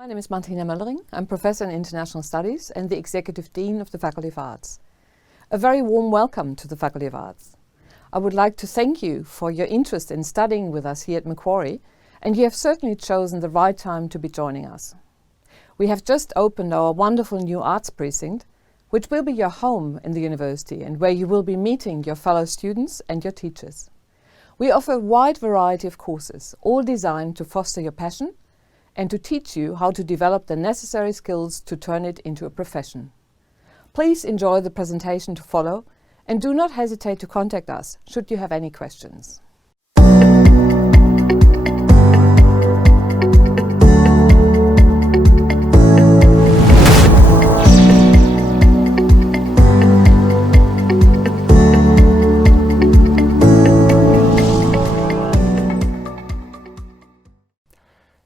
My name is Martina Möllering. I'm Professor in International Studies and the Executive Dean of the Faculty of Arts. A very warm welcome to the Faculty of Arts. I would like to thank you for your interest in studying with us here at MacQuarie, and you have certainly chosen the right time to be joining us. We have just opened our wonderful new arts precinct, which will be your home in the university and where you will be meeting your fellow students and your teachers. We offer a wide variety of courses, all designed to foster your passion and to teach you how to develop the necessary skills to turn it into a profession. Please enjoy the presentation to follow and do not hesitate to contact us should you have any questions.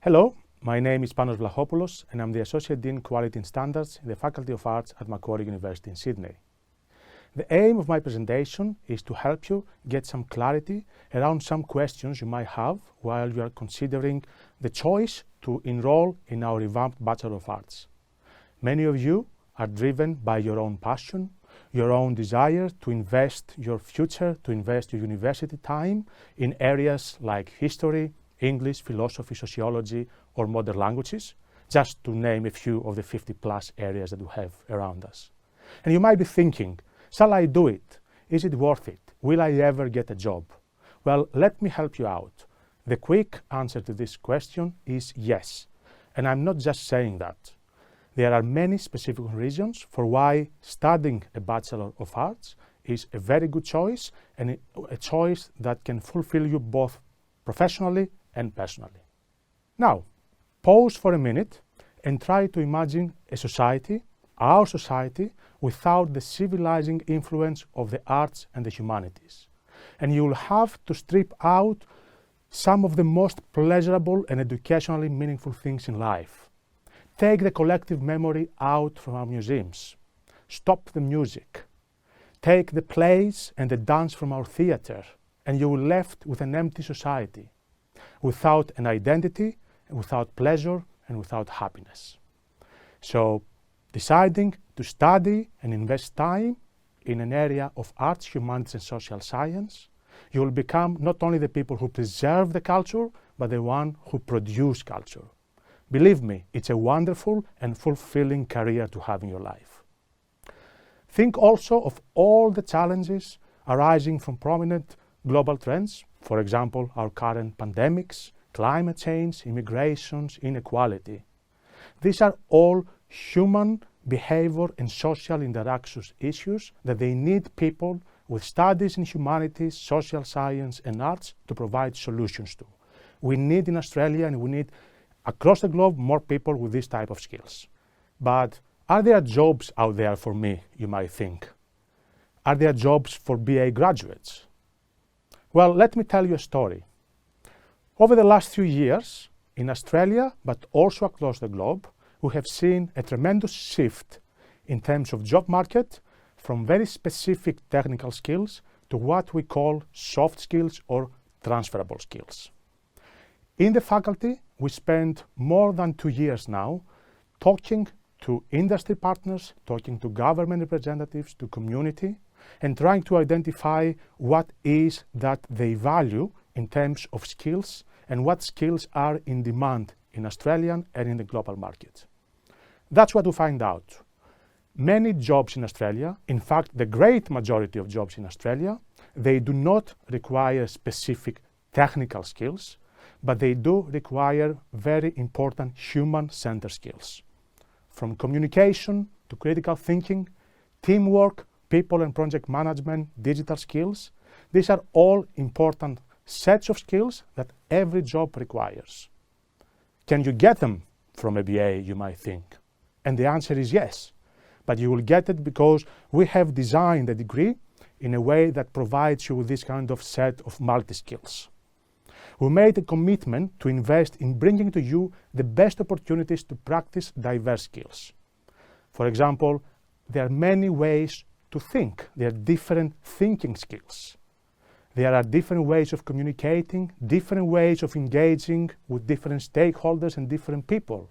Hello, my name is Panos Vlachopoulos and I'm the Associate Dean Quality and Standards in the Faculty of Arts at Macquarie University in Sydney. The aim of my presentation is to help you get some clarity around some questions you might have while you are considering the choice to enroll in our revamped Bachelor of Arts. Many of you are driven by your own passion, your own desire to invest your future, to invest your university time in areas like history, English, philosophy, sociology, or modern languages, just to name a few of the 50+ areas that we have around us. And you might be thinking, shall I do it? Is it worth it? Will I ever get a job? Well, let me help you out. The quick answer to this question is yes. And I'm not just saying that. There are many specific reasons for why studying a Bachelor of Arts is a very good choice and a choice that can fulfill you both professionally and personally. Now, pause for a minute and try to imagine a society, our society, without the civilizing influence of the arts and the humanities. And you will have to strip out some of the most pleasurable and educationally meaningful things in life. Take the collective memory out from our museums. Stop the music. Take the plays and the dance from our theater, and you will be left with an empty society, without an identity, without pleasure, and without happiness. So, deciding to study and invest time in an area of arts, humanities, and social science, you will become not only the people who preserve the culture, but the one who produce culture. Believe me, it's a wonderful and fulfilling career to have in your life. Think also of all the challenges arising from prominent global trends, for example, our current pandemics, climate change, immigrations, inequality. These are all human behavior and social interactions issues that they need people with studies in humanities, social science, and arts to provide solutions to. We need in Australia and we need across the globe more people with this type of skills. But are there jobs out there for me, you might think? Are there jobs for BA graduates? Well, let me tell you a story. Over the last few years, in Australia, but also across the globe, we have seen a tremendous shift in terms of job market from very specific technical skills to what we call soft skills or transferable skills. In the faculty, we spent more than 2 years now talking to industry partners, talking to government representatives, to community, and trying to identify what is that they value in terms of skills and what skills are in demand in Australian and in the global market. That's what we find out. Many jobs in Australia, in fact, the great majority of jobs in Australia, they do not require specific technical skills, but they do require very important human-centered skills. From communication to critical thinking, teamwork, people and project management, digital skills, these are all important sets of skills that every job requires. Can you get them from a BA, you might think? And the answer is yes. But you will get it because we have designed the degree in a way that provides you with this kind of set of multi-skills. We made a commitment to invest in bringing to you the best opportunities to practice diverse skills. For example, there are many ways to think. There are different thinking skills. There are different ways of communicating, different ways of engaging with different stakeholders and different people.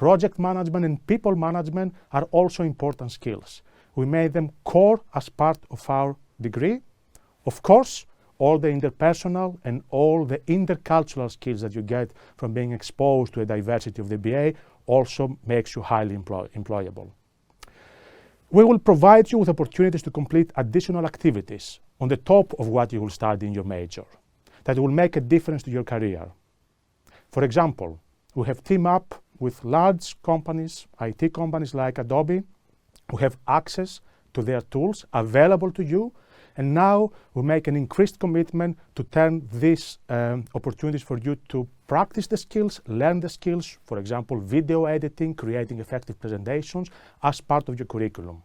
project management and people management are also important skills. We made them core as part of our degree. Of course, all the interpersonal and all the intercultural skills that you get from being exposed to a diversity of the BA also makes you highly employable. We will provide you with opportunities to complete additional activities on the top of what you will study in your major that will make a difference to your career. For example, we have teamed up with large companies, IT companies like Adobe, who have access to their tools available to you, and now we make an increased commitment to turn these opportunities for you to practice the skills, learn the skills, for example, video editing, creating effective presentations as part of your curriculum.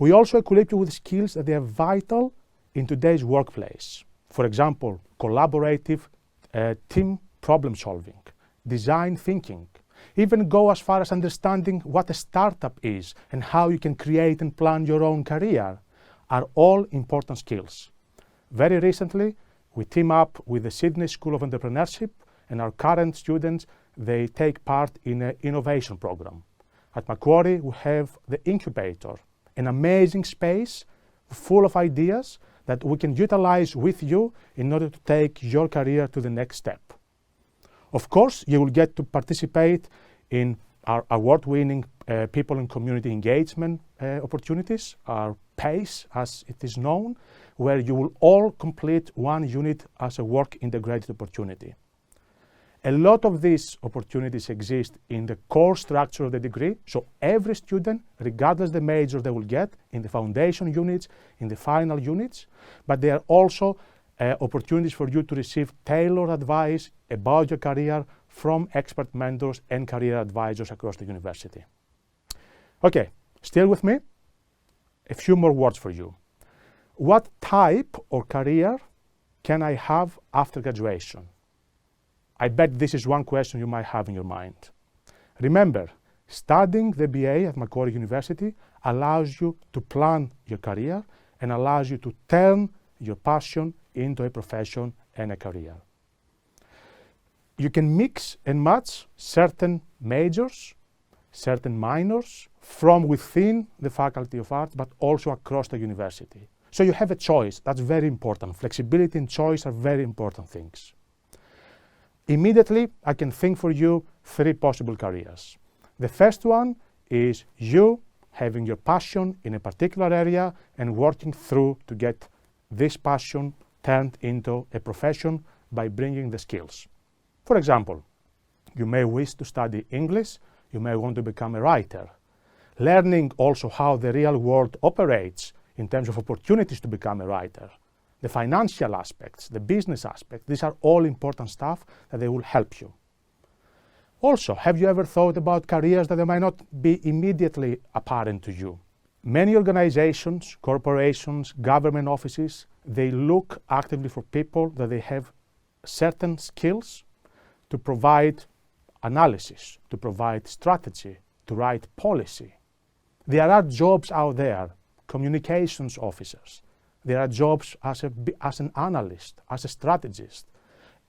We also equip you with skills that are vital in today's workplace. For example, collaborative team problem solving, design thinking, even go as far as understanding what a startup is and how you can create and plan your own career are all important skills. Very recently, we team up with the Sydney School of Entrepreneurship, and our current students, they take part in an innovation program. At MacQuarie, we have the Incubator, an amazing space full of ideas that we can utilize with you in order to take your career to the next step. Of course, you will get to participate in our award-winning people and community engagement opportunities, our PACE as it is known, where you will all complete one unit as a work-integrated opportunity. A lot of these opportunities exist in the core structure of the degree, so every student, regardless the major they will get, in the foundation units, in the final units, but there are also opportunities for you to receive tailored advice about your career from expert mentors and career advisors across the university. Okay, still with me? A few more words for you. What type of career can I have after graduation? I bet this is one question you might have in your mind. Remember, studying the BA at MacQuarie University allows you to plan your career and allows you to turn your passion into a profession and a career. You can mix and match certain majors, certain minors from within the Faculty of Arts, but also across the university. So you have a choice. That's very important. Flexibility and choice are very important things. Immediately, I can think for you 3 possible careers. The first one is you having your passion in a particular area and working through to get this passion turned into a profession by bringing the skills. For example, you may wish to study English, you may want to become a writer. Learning also how the real world operates in terms of opportunities to become a writer. The financial aspects, the business aspects, these are all important stuff that they will help you. Also, have you ever thought about careers that they might not be immediately apparent to you? Many organizations, corporations, government offices, they look actively for people that they have certain skills to provide analysis, to provide strategy, to write policy. There are jobs out there, communications officers. There are jobs as an analyst, as a strategist.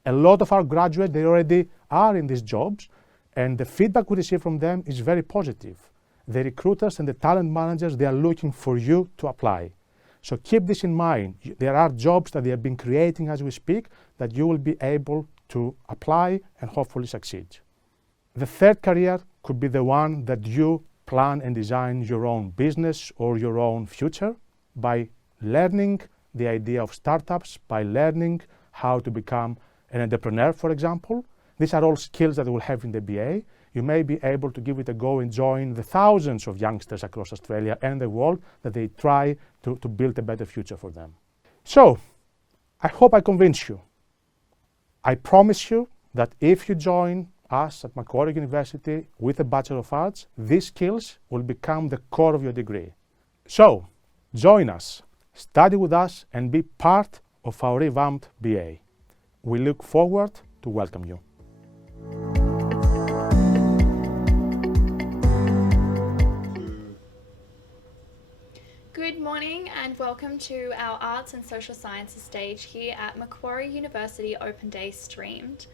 A lot of our graduates, they already are in these jobs, and the feedback we receive from them is very positive. The recruiters and the talent managers, they are looking for you to apply. So keep this in mind. There are jobs that they have been creating as we speak that you will be able to apply and hopefully succeed. The third career could be the one that you plan and design your own business or your own future by learning the idea of startups, by learning how to become an entrepreneur, for example. These are all skills that we'll have in the BA. You may be able to give it a go and join the thousands of youngsters across Australia and the world that they try to build a better future for them. So, I hope I convinced you. I promise you that if you join us at MacQuarie University with a Bachelor of Arts, these skills will become the core of your degree. So, join us, study with us, and be part of our revamped BA. We look forward to welcome you. Good morning and welcome to our Arts and Social Sciences stage here at MacQuarie University Open Day Streamed.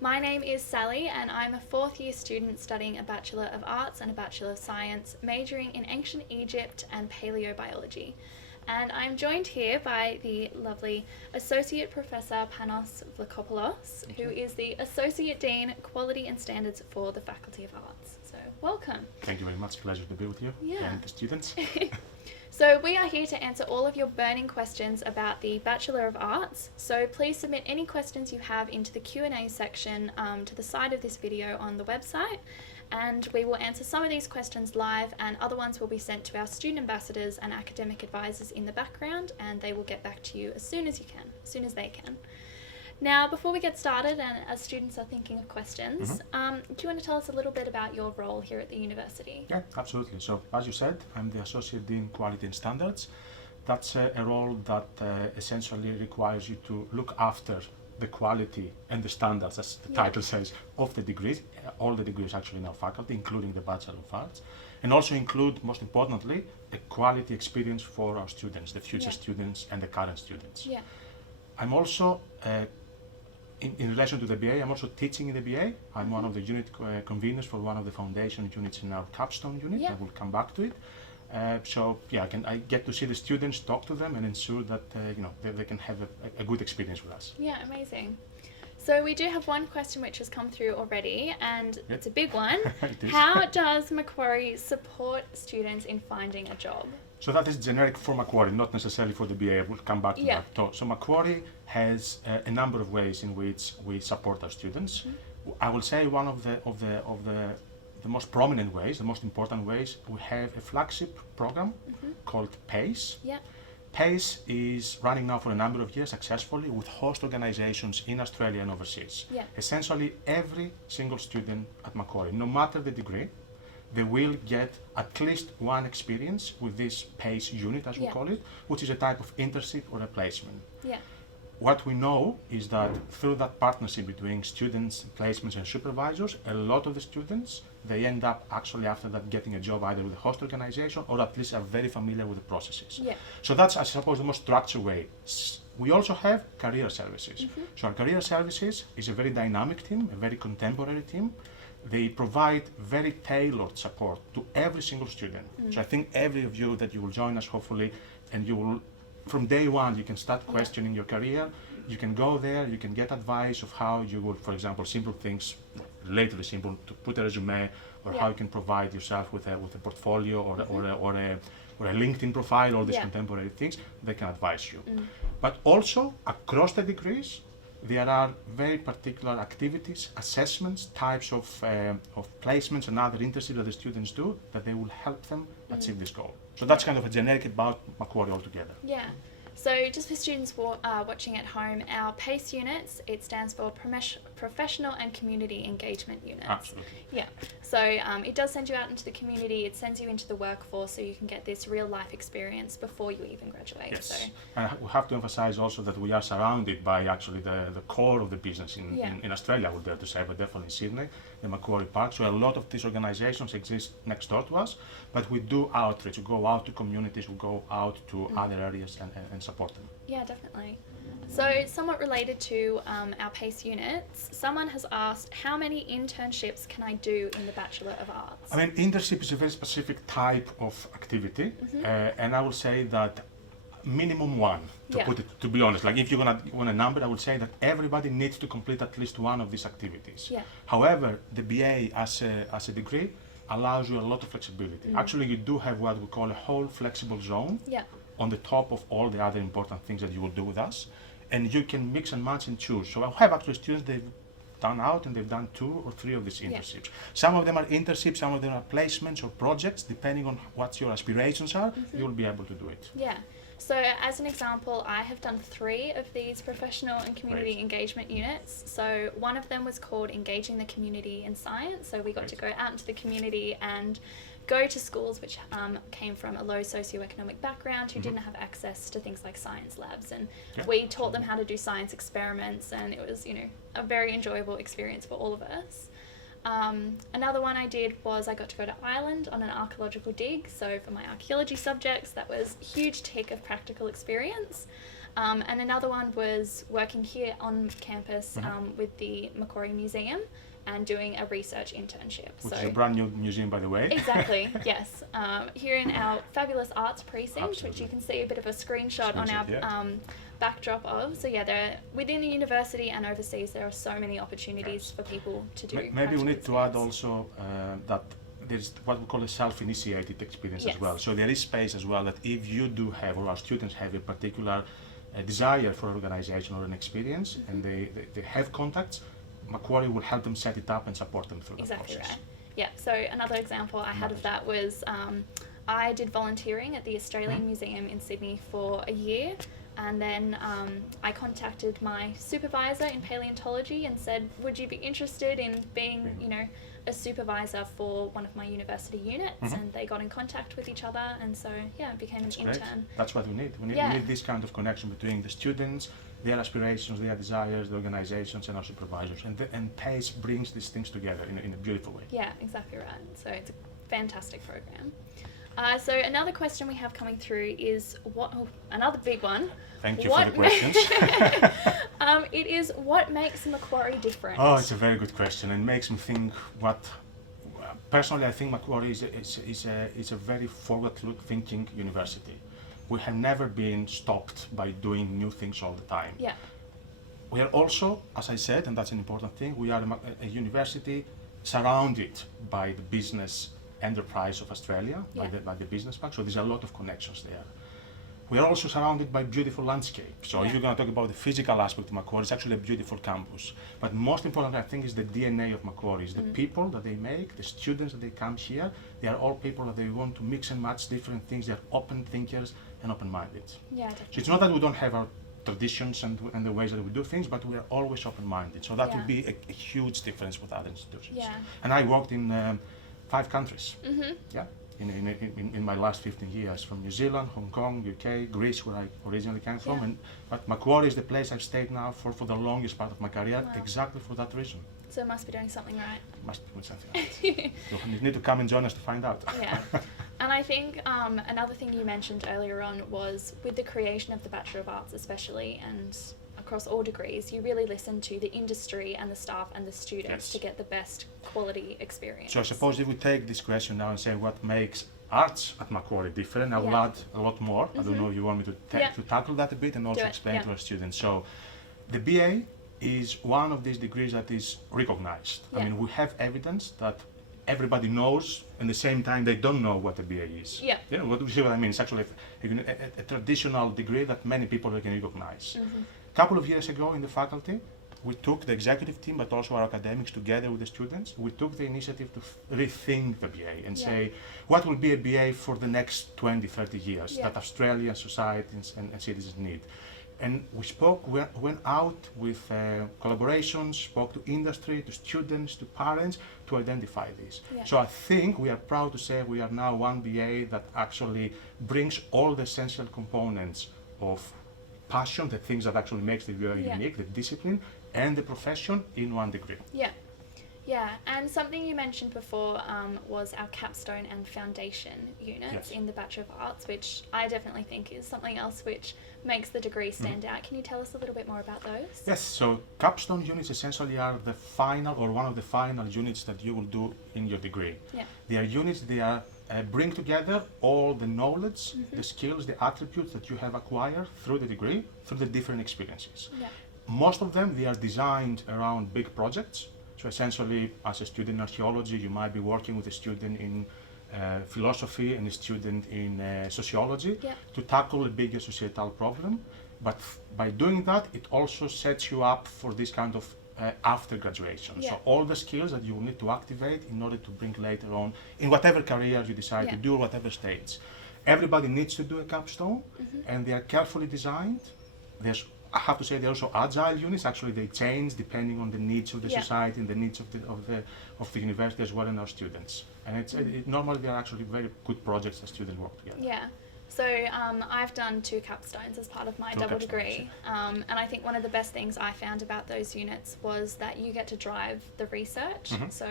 My name is Sally and I'm a fourth year student studying a Bachelor of Arts and a Bachelor of Science, majoring in Ancient Egypt and Paleobiology. And I'm joined here by the lovely Associate Professor Panos Vlachopoulos, who is the Associate Dean, Quality and Standards for the Faculty of Arts. So, welcome. Thank you very much. Pleasure to be with you and the students. So we are here to answer all of your burning questions about the Bachelor of Arts. So please submit any questions you have into the Q&A section to the side of this video on the website. And we will answer some of these questions live, and other ones will be sent to our student ambassadors and academic advisors in the background, and they will get back to you as soon as they can. Now, before we get started, and as students are thinking of questions, do you want to tell us a little bit about your role here at the university? Yeah, absolutely. So, as you said, I'm the Associate Dean Quality and Standards. That's a role that essentially requires you to look after the quality and the standards, as the title says, of the degrees, all the degrees actually in our faculty, including the Bachelor of Arts, and also include, most importantly, a quality experience for our students, the future students and the current students. Yeah. I'm also in relation to the BA, I'm also teaching in the BA. I'm one of the unit conveners for one of the foundation units in our Capstone unit. I will come back to it. I get to see the students, talk to them, and ensure that they can have a good experience with us. Yeah, amazing. So we do have one question which has come through already, and it's a big one. How does MacQuarie support students in finding a job? So that is generic for MacQuarie, not necessarily for the BA. We'll come back to that. So MacQuarie has a number of ways in which we support our students. I will say one of the most prominent ways, the most important ways, we have a flagship program called PACE. Yeah. PACE is running now for a number of years successfully with host organizations in Australia and overseas. Yeah. Essentially, every single student at MacQuarie, no matter the degree, they will get at least one experience with this PACE unit, as we call it, which is a type of internship or a placement. Yeah. What we know is that through that partnership between students, placements and supervisors, a lot of the students, they end up actually after that getting a job either with a host organization or at least are very familiar with the processes. Yeah. So that's, I suppose, the most structured way. We also have career services. So our career services is a very dynamic team, a very contemporary team. They provide very tailored support to every single student. So I think every of you that you will join us hopefully, and you will, from day one, you can start questioning your career. You can go there, you can get advice of how you would, for example, simple things, relatively simple, to put a resume, or how you can provide yourself with a portfolio or a LinkedIn profile, all these contemporary things. They can advise you. But also, across the degrees, there are very particular activities, assessments, types of placements and other internships that the students do that they will help them achieve this goal. So that's kind of a generic about MacQuarie altogether. Yeah. So just for students watching at home, our PACE units, it stands for Professional and Community Engagement Units. Absolutely. Yeah. So it does send you out into the community, it sends you into the workforce so you can get this real life experience before you even graduate. Yes. So. And we have to emphasize also that we are surrounded by actually the core of the business in Australia, I would dare to say, but definitely in Sydney, the MacQuarie Park. So a lot of these organizations exist next door to us, but we do outreach. We go out to communities, we go out to other areas and support them. Yeah, definitely. So somewhat related to our PACE units, someone has asked, how many internships can I do in the Bachelor of Arts? I mean, internship is a very specific type of activity, and I will say that minimum one, to be honest. Like if you're want a number, I would say that everybody needs to complete at least one of these activities. Yeah. However, the BA as a degree allows you a lot of flexibility. Actually, you do have what we call a whole flexible zone on the top of all the other important things that you will do with us. And you can mix and match and choose. So I have actually students, they've done out and they've done 2 or 3 of these internships. Some of them are internships, some of them are placements or projects. Depending on what your aspirations are, you'll be able to do it. Yeah. So as an example, I have done 3 of these professional and community engagement units. So one of them was called Engaging the Community in Science. So we got to go out into the community and go to schools which came from a low socioeconomic background who didn't have access to things like science labs, and we taught them how to do science experiments, and it was, a very enjoyable experience for all of us. Another one I did was I got to go to Ireland on an archaeological dig, so for my archaeology subjects that was a huge tick of practical experience. And another one was working here on campus with the MacQuarie Museum and doing a research internship. Which is a brand new museum, by the way. Exactly, yes. Here in our fabulous arts precinct, which you can see a bit of a screenshot on our backdrop of. So yeah, within the university and overseas, there are so many opportunities for people to do. Maybe we need to add also that there's what we call a self-initiated experience as well. So there is space as well that if you do have, or our students have a particular desire for organization or an experience, and they have contacts, MacQuarie will help them set it up and support them through the process. Exactly right. Yeah, so another example I had of that was I did volunteering at the Australian Museum in Sydney for a year, and then I contacted my supervisor in paleontology and said, would you be interested in being, you know, a supervisor for one of my university units? And they got in contact with each other, and so yeah, I became an intern. That's what we need. We need this kind of connection between the students, their aspirations, their desires, the organizations, and our supervisors. And PACE brings these things together in a beautiful way. Yeah, exactly right. So it's a fantastic program. So another question we have coming through is another big one. Thank you for the questions. It is, what makes MacQuarie different? Oh, it's a very good question, and makes me think personally, I think MacQuarie is a very forward-thinking university. We have never been stopped by doing new things all the time. Yeah. We are also, as I said, and that's an important thing, we are a university surrounded by the business enterprise of Australia, by the business park, so there's a lot of connections there. We are also surrounded by beautiful landscape. So if you're going to talk about the physical aspect of MacQuarie, it's actually a beautiful campus. But most important, I think, is the DNA of MacQuarie, is the people that they make, the students that they come here. They are all people that they want to mix and match different things. They are open thinkers and open-minded. Yeah, definitely. So it's not that we don't have our traditions and the ways that we do things, but we are always open-minded. So that would be a huge difference with other institutions. Yeah. And I worked in 5 countries. Yeah. In my last 15 years, from New Zealand, Hong Kong, UK, Greece, where I originally came from, but MacQuarie is the place I've stayed now for the longest part of my career, exactly for that reason. So it must be doing something right. Must be doing something right. You need to come and join us to find out. Yeah, and I think another thing you mentioned earlier on was with the creation of the Bachelor of Arts especially, and across all degrees, you really listen to the industry and the staff and the students to get the best quality experience. So I suppose if we take this question now and say what makes arts at MacQuarie different, I will add a lot more. I don't know if you want me to tackle that a bit and also explain to our students. So the BA is one of these degrees that is recognized. I mean, we have evidence that everybody knows, and at the same time they don't know what a BA is. Yeah. You know, what you see what I mean? It's actually a traditional degree that many people can recognize. A couple of years ago in the faculty, we took the executive team, but also our academics together with the students, we took the initiative to rethink the BA and say, what will be a BA for the next 20, 30 years that Australian societies and citizens need? And we went out with collaborations, spoke to industry, to students, to parents, to identify this. Yeah. So I think we are proud to say we are now one BA that actually brings all the essential components of passion, the things that actually makes the BA unique, the discipline, and the profession in one degree. Yeah. Yeah, and something you mentioned before was our Capstone and Foundation units in the Bachelor of Arts, which I definitely think is something else which makes the degree stand out. Can you tell us a little bit more about those? Yes, so Capstone units essentially are the final, or one of the final units that you will do in your degree. Yeah. They are units, they are bring together all the knowledge, the skills, the attributes that you have acquired through the degree, through the different experiences. Yeah. Most of them, they are designed around big projects. So essentially, as a student in archaeology, you might be working with a student in philosophy and a student in sociology to tackle a bigger societal problem. But by doing that, it also sets you up for this kind of after graduation. Yeah. So all the skills that you will need to activate in order to bring later on in whatever career you decide to do, whatever stage. Everybody needs to do a capstone, and they are carefully designed. I have to say they're also agile units. Actually, they change depending on the needs of the society and the needs of the university as well, and our students. And normally they are actually very good projects that students work together. Yeah. So I've done 2 capstones as part of my double degree, and I think one of the best things I found about those units was that you get to drive the research. So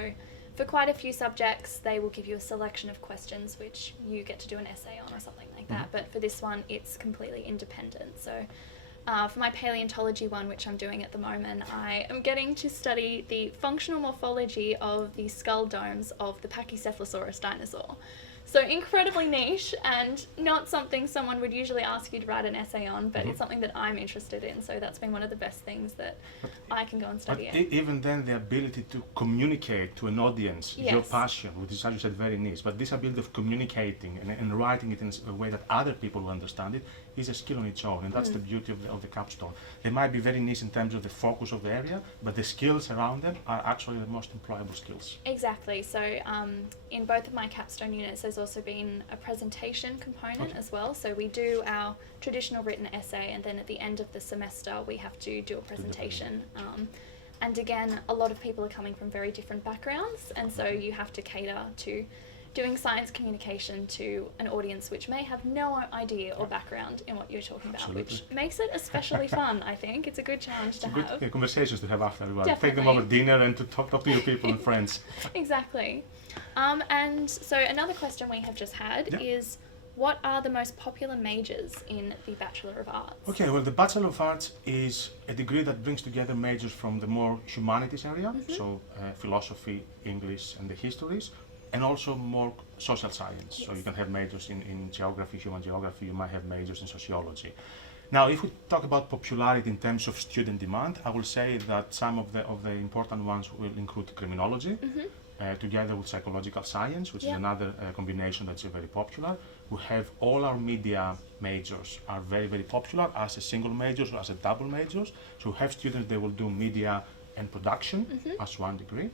for quite a few subjects, they will give you a selection of questions which you get to do an essay on or something like that. But for this one, it's completely independent. So For my paleontology one, which I'm doing at the moment, I am getting to study the functional morphology of the skull domes of the Pachycephalosaurus dinosaur. So incredibly niche and not something someone would usually ask you to write an essay on, but it's something that I'm interested in. So that's been one of the best things that I can go and study in. Even then, the ability to communicate to an audience your passion, which is, as you said, very niche, but this ability of communicating and writing it in a way that other people will understand it is a skill on its own, and that's the beauty of the capstone. They might be very niche in terms of the focus of the area, but the skills around them are actually the most employable skills. Exactly. So in both of my capstone units, there's also been a presentation component as well. So we do our traditional written essay, and then at the end of the semester, we have to do a presentation. And again, a lot of people are coming from very different backgrounds, and so you have to cater to doing science communication to an audience which may have no idea or background in what you're talking about, which makes it especially fun, I think. It's a good challenge to have. Good conversations to have after as well. Definitely. Take them over dinner and to talk to your people and friends. Exactly. And so another question we have just had is, what are the most popular majors in the Bachelor of Arts? Okay, well, the Bachelor of Arts is a degree that brings together majors from the more humanities area, so philosophy, English, and the histories, and also more social science. So you can have majors in geography, human geography, you might have majors in sociology. Now, if we talk about popularity in terms of student demand, I will say that some of the important ones will include criminology, together with psychological science, which is another combination that's very popular. We have all our media majors are very, very popular as a single majors or as a double majors. So we have students that will do media and production as one degree.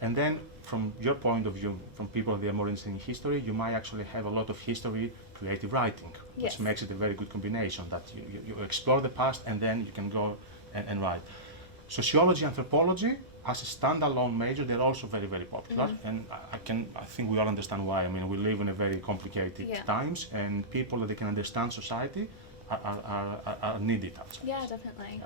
And then from your point of view, from people that are more interested in history, you might actually have a lot of history, creative writing, which makes it a very good combination, that you explore the past and then you can go and write. Sociology, anthropology, as a standalone major, they're also very, very popular, and I think we all understand why. I mean, we live in a very complicated times, and people that they can understand society are needed outside. Yeah, definitely.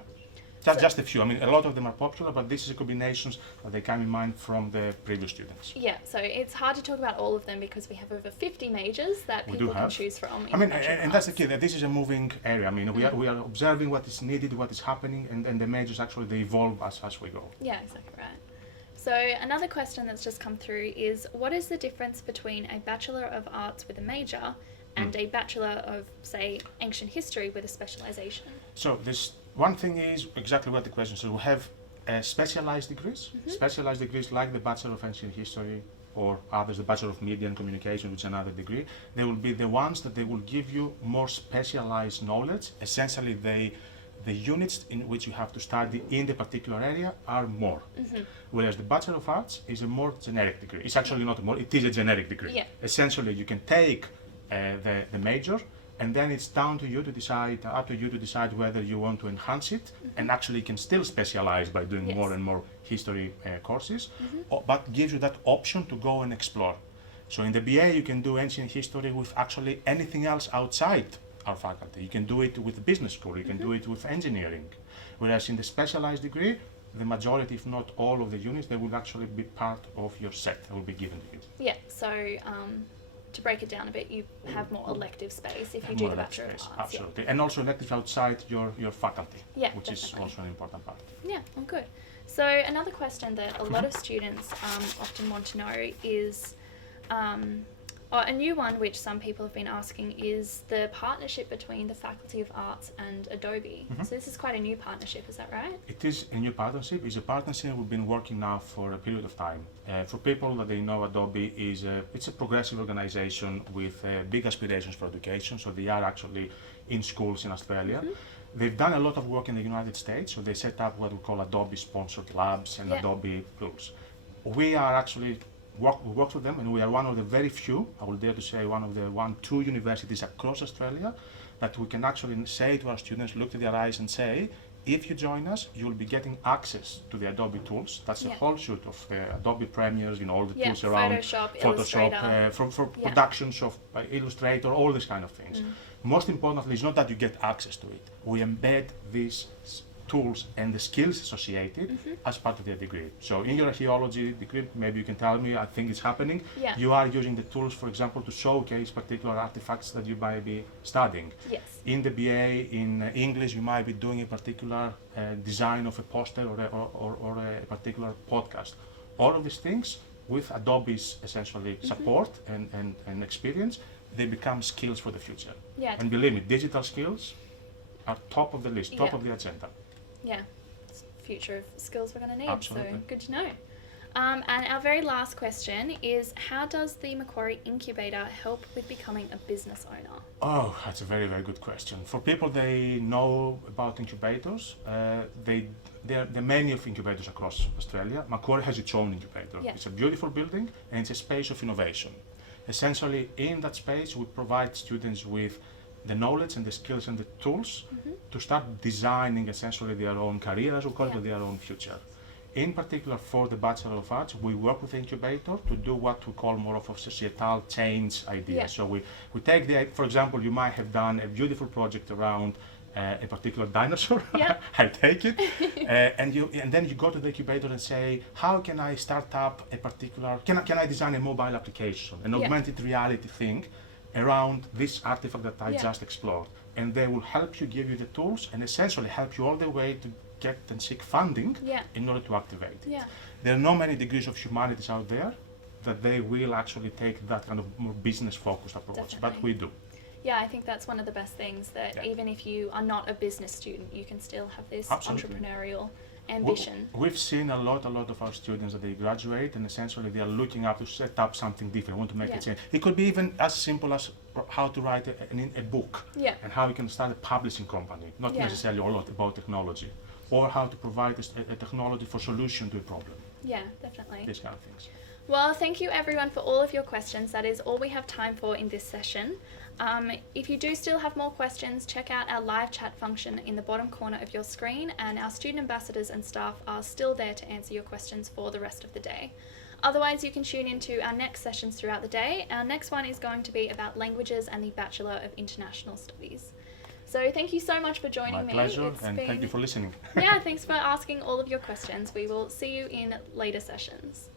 Just a few. I mean, a lot of them are popular, but this is a combinations that they come in mind from the previous students. Yeah, so it's hard to talk about all of them because we have over 50 majors that people can choose from. I mean, and that's the key, that this is a moving area. I mean, we are observing what is needed, what is happening, and the majors actually, they evolve as we go. Yeah, exactly right. So another question that's just come through is, what is the difference between a Bachelor of Arts with a major and a Bachelor of, say, Ancient History with a specialization? So this one thing is exactly what the question says. We have specialized degrees. Specialized degrees like the Bachelor of Ancient History or others, the Bachelor of Media and Communication, which is another degree. They will be the ones that they will give you more specialized knowledge. Essentially, the units in which you have to study in the particular area are more. Whereas the Bachelor of Arts is a more generic degree. It's actually not more, it is a generic degree. Yeah. Essentially, you can take the major, and then it's down to you to decide, up to you to decide whether you want to enhance it, and actually you can still specialize by doing more and more history courses, but gives you that option to go and explore. So in the BA you can do ancient history with actually anything else outside our faculty. You can do it with business school, you can do it with engineering. Whereas in the specialized degree, the majority, if not all of the units, they will actually be part of your set that will be given to you. Yeah, so to break it down a bit, you have more elective space if you do the Bachelor of Arts. Absolutely, and also electives outside your faculty, which definitely. is also an important part. Yeah, well, good. So another question that a lot of students often want to know is, a new one which some people have been asking is the partnership between the Faculty of Arts and Adobe. So this is quite a new partnership, is that right? It is a new partnership. It's a partnership we've been working now for a period of time. For people that they know, Adobe it's a progressive organization with big aspirations for education. So they are actually in schools in Australia. They've done a lot of work in the United States. So they set up what we call Adobe-sponsored labs and Adobe Plus. We are actually we work with them, and we are one of the very few, I will dare to say one of the two universities across Australia that we can actually say to our students, look to their eyes and say, if you join us, you'll be getting access to the Adobe tools. That's a whole suite of Adobe Premieres, all the tools around Photoshop, for productions of Illustrator, all these kind of things. Most importantly, it's not that you get access to it. We embed these tools and the skills associated as part of their degree. So in your archaeology degree, maybe you can tell me, I think it's happening, Yeah. you are using the tools, for example, to showcase particular artifacts that you might be studying. Yes. In the BA, in English, you might be doing a particular design of a poster or a particular podcast. All of these things, with Adobe's essentially support and experience, they become skills for the future. Yeah. And believe me, digital skills are top of the list, top Yeah. of the agenda. Yeah. It's future of skills we're going to need. Absolutely. So good to know. And our very last question is, how does the MacQuarie Incubator help with becoming a business owner? Oh, that's a very, very good question. For people they know about incubators, there are many of incubators across Australia. MacQuarie has its own incubator. Yeah. It's a beautiful building and it's a space of innovation. Essentially, in that space, we provide students with the knowledge and the skills and the tools to start designing essentially their own career, as we call it, or their own future. In particular, for the Bachelor of Arts, we work with the incubator to do what we call more of a societal change idea. Yeah. So we take for example, you might have done a beautiful project around a particular dinosaur. Yeah. I take it, and then you go to the incubator and say, how can I start up a particular? Can I design a mobile application, an augmented reality thing around this artifact that I just explored? And they will help you, give you the tools, and essentially help you all the way to get and seek funding in order to activate it. Yeah. There are not many degrees of humanities out there that they will actually take that kind of more business-focused approach, but we do. Yeah, I think that's one of the best things, that even if you are not a business student, you can still have this entrepreneurial ambition. We've seen a lot of our students that they graduate and essentially they are looking up to set up something different, want to make a change. It could be even as simple as how to write a book and how you can start a publishing company, not necessarily a lot about technology, or how to provide a technology for solution to a problem. Yeah, definitely. These kind of things. Well, thank you everyone for all of your questions. That is all we have time for in this session. If you do still have more questions, check out our live chat function in the bottom corner of your screen, and our student ambassadors and staff are still there to answer your questions for the rest of the day. Otherwise, you can tune into our next sessions throughout the day. Our next one is going to be about languages and the Bachelor of International Studies. So thank you so much for joining me. My pleasure, and thank you for listening. Yeah, thanks for asking all of your questions. We will see you in later sessions.